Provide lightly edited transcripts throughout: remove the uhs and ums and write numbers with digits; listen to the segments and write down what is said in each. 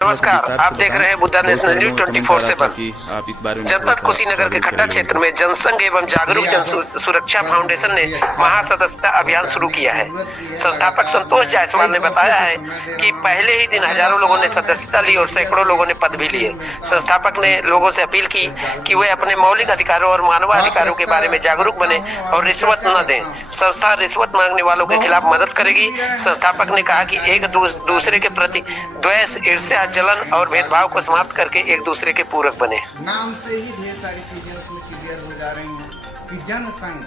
नमस्कार, आप देख रहे हैं बुद्धा नेशनल न्यूज 24/7। जनपद कुशीनगर के खट्टा क्षेत्र में जनसंघ एवं जागरूक जन सुरक्षा फाउंडेशन ने महासदस्यता अभियान शुरू किया है। संस्थापक संतोष जायसवाल ने बताया है कि पहले ही दिन हजारों लोगों ने सदस्यता ली और सैकड़ों लोगों ने पद भी लिए। संस्थापक ने लोगों से अपील की कि वे अपने मौलिक अधिकारों और मानवाधिकारों के बारे में जागरूक बने और रिश्वत न दें। संस्था रिश्वत मांगने वालों के खिलाफ मदद करेगी। संस्थापक ने कहा कि एक दूसरे के प्रति द्वेष, ईर्ष्या, जलन और भेदभाव को समाप्त करके एक दूसरे के पूरक बने। नाम से ही ढेर सारी चीजें उसमें क्लियर हो जा रही हैं कि जनसंघ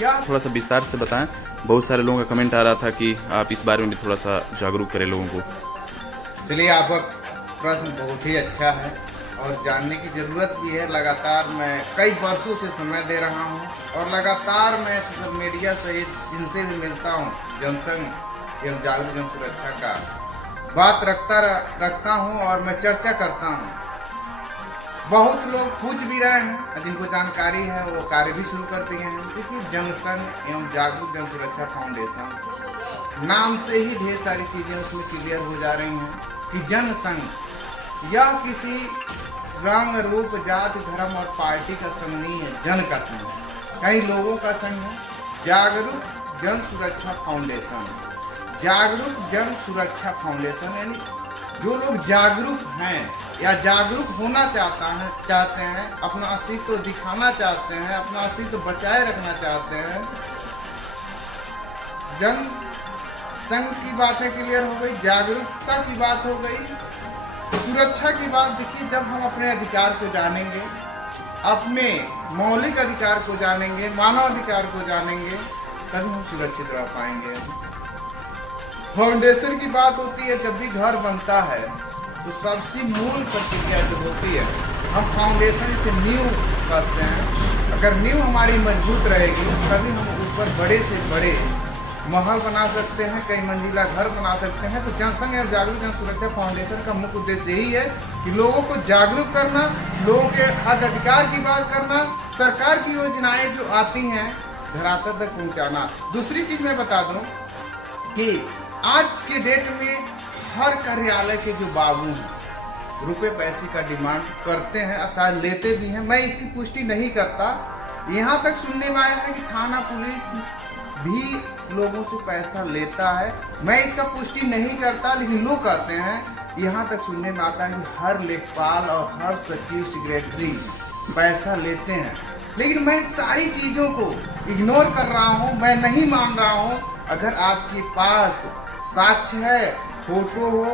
या थोड़ा सा विस्तार से बताएं। बहुत सारे लोगों का कमेंट आ रहा था कि आप इस बारे में भी थोड़ा सा जागरूक करें लोगों को। चलिए, आपका प्रश्न बहुत ही अच्छा है और जानने की जरूरत भी है। लगातार मैं कई वर्षों से समय दे रहा हूँ और लगातार मैं सोशल मीडिया सहित जिनसे भी मिलता हूँ जनसंघ एवं जागरूक जन सुरक्षा का बात रखता हूँ और मैं चर्चा करता हूँ। बहुत लोग पूछ भी रहे हैं, जिनको जानकारी है वो कार्य भी शुरू कर दिए हैं। देखिए, जनसंघ एवं जागरूक जन सुरक्षा फाउंडेशन नाम से ही ढेर सारी चीजें उसमें क्लियर हो जा रही हैं कि जनसंघ यह किसी रंग, रूप, जाति, धर्म और पार्टी का संघ नहीं है, जन का संघ है, कई लोगों का संघ है। जागरूक जन सुरक्षा फाउंडेशन, जागरूक जन सुरक्षा फाउंडेशन यानी जो लोग जागरूक हैं या जागरूक होना चाहते हैं, अपना अस्तित्व दिखाना चाहते हैं, अपना अस्तित्व बचाए रखना चाहते हैं। जन संघ की बातें क्लियर हो गई, जागरूकता की बात हो गई, सुरक्षा की बात। देखिए, जब हम अपने अधिकार को जानेंगे, अपने मौलिक अधिकार को जानेंगे, मानव अधिकार को जानेंगे, तभी हम सुरक्षित रह पाएंगे। फाउंडेशन की बात होती है, जब भी घर बनता है तो सबसे मूल प्रक्रिया जो होती है, हम फाउंडेशन से नींव करते हैं। अगर नींव हमारी मजबूत रहेगी तभी हम ऊपर बड़े से बड़े महल बना सकते हैं, कई मंजिला घर बना सकते हैं। तो जनसंघ एवं जागरूक जन सुरक्षा फाउंडेशन का मुख्य उद्देश्य यही है कि लोगों को जागरूक करना, लोगों के हक अधिकार की बात करना, सरकार की योजनाएं जो आती हैं धरातल तक पहुँचाना। दूसरी चीज मैं बता दूं कि आज के डेट में हर कार्यालय के जो बाबू हैं रुपए पैसे का डिमांड करते हैं और शायद लेते भी हैं। मैं इसकी पुष्टि नहीं करता। यहाँ तक सुनने में आया है कि थाना पुलिस भी लोगों से पैसा लेता है। मैं इसका पुष्टि नहीं करता, लेकिन लोग कहते हैं। यहाँ तक सुनने में आता है कि हर लेखपाल और हर सचिव, सेक्रेटरी पैसा लेते हैं। लेकिन मैं सारी चीज़ों को इग्नोर कर रहा हूँ, मैं नहीं मान रहा हूँ। अगर आपके पास साक्ष्य है, फोटो हो,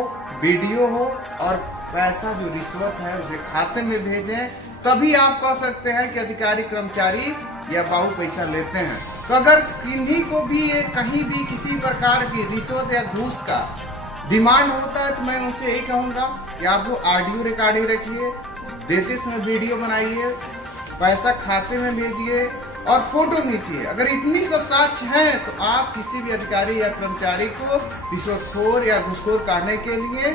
वीडियो हो और पैसा जो रिश्वत है उसे खाते में भेजें, तभी आप कह सकते हैं कि अधिकारी, कर्मचारी या बाबू पैसा लेते हैं। तो अगर किन्हीं को भी ये कहीं भी किसी प्रकार की रिश्वत या घूस का डिमांड होता है तो मैं उनसे यही कहूँगा कि आप लोग ऑडियो रिकॉर्डिंग रखिए, देते समय वीडियो बनाइए, पैसा खाते में भेजिए और फोटो खींचिए। अगर इतनी सब साक्ष्य हैं तो आप किसी भी अधिकारी या कर्मचारी को रिश्वतखोर या घूसखोर कहने के लिए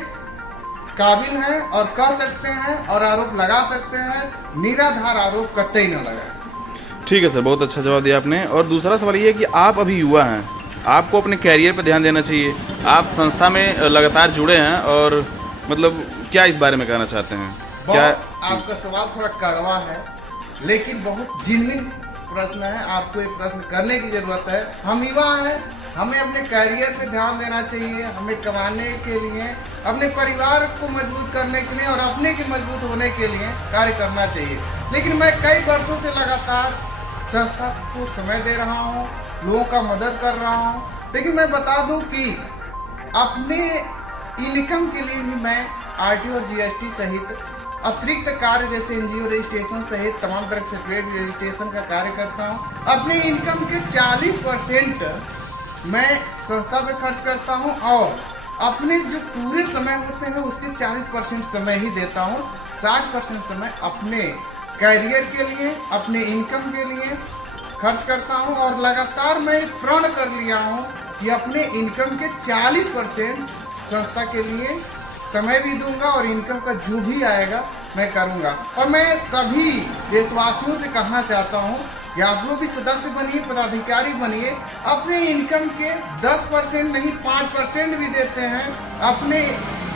काबिल हैं और कह सकते हैं और आरोप लगा सकते हैं। निराधार आरोप कतई न लगाएं। ठीक है सर, बहुत अच्छा जवाब दिया आपने। और दूसरा सवाल ये है कि आप अभी युवा हैं, आपको अपने कैरियर पर ध्यान देना चाहिए। आप संस्था में लगातार जुड़े हैं और मतलब क्या इस बारे में कहना चाहते हैं? क्या आपका सवाल थोड़ा कड़वा है लेकिन बहुत जेन्युइन प्रश्न है। आपको एक प्रश्न करने की जरूरत है। हम युवा हैं, हमें अपने कैरियर पे ध्यान देना चाहिए। हमें कमाने के लिए, अपने परिवार को मजबूत करने के लिए और अपने के मजबूत होने के लिए कार्य करना चाहिए। लेकिन मैं कई वर्षों से लगातार संस्था को समय दे रहा हूँ, लोगों का मदद कर रहा हूँ। लेकिन मैं बता दूँ कि अपने इनकम के लिए भी मैं RTO और GST सहित अतिरिक्त कार्य जैसे NGO रजिस्ट्रेशन सहित तमाम तरह से ट्रेड रजिस्ट्रेशन का कार्य करता हूँ। अपने इनकम के 40% मैं संस्था पे खर्च करता हूँ और अपने जो पूरे समय होते हैं उसके 40% समय ही देता हूँ। 60% समय अपने कैरियर के लिए, अपने इनकम के लिए खर्च करता हूँ। और लगातार मैं प्रण कर लिया हूँ कि अपने इनकम के 40% संस्था के लिए समय भी दूंगा और इनकम का जो भी आएगा मैं करूंगा। और मैं सभी देशवासियों से कहना चाहता हूं कि आप लोग भी सदस्य बनिए, पदाधिकारी बनिए। अपने इनकम के 10% नहीं 5% भी देते हैं, अपने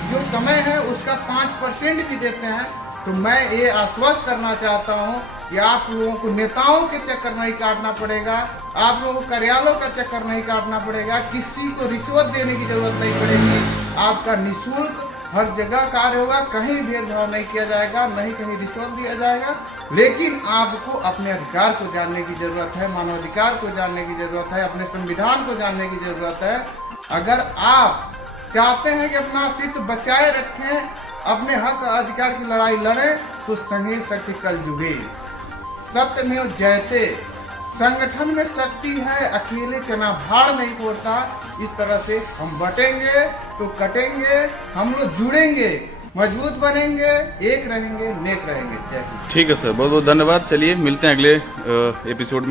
जो समय है उसका 5% भी देते हैं, तो मैं ये आश्वस्त करना चाहता हूँ कि आप लोगों को नेताओं के चक्कर नहीं काटना पड़ेगा, आप लोगों को कार्यालयों का चक्कर नहीं काटना पड़ेगा, किसी को रिश्वत देने की जरूरत नहीं पड़ेगी। आपका निःशुल्क हर जगह कार्य होगा, कहीं भेदभाव नहीं किया जाएगा, नहीं कहीं रिश्वत दिया जाएगा। लेकिन आपको अपने अधिकार को जानने की जरूरत है, मानवाधिकार को जानने की जरूरत है, अपने संविधान को जानने की जरूरत है। अगर आप चाहते हैं कि अपना अस्तित्व बचाए रखें, अपने हक अधिकार की लड़ाई लड़ें, तो संघीय शक्ति कल जुगे। सत्यमेव जयते। संगठन में शक्ति है, अकेले चना भाड़ नहीं फोड़ता। इस तरह से हम बटेंगे तो कटेंगे, हम लोग जुड़ेंगे, मजबूत बनेंगे, एक रहेंगे, नेक रहेंगे। जय हिंद। ठीक है सर, बहुत बहुत धन्यवाद। चलिए मिलते हैं अगले एपिसोड में।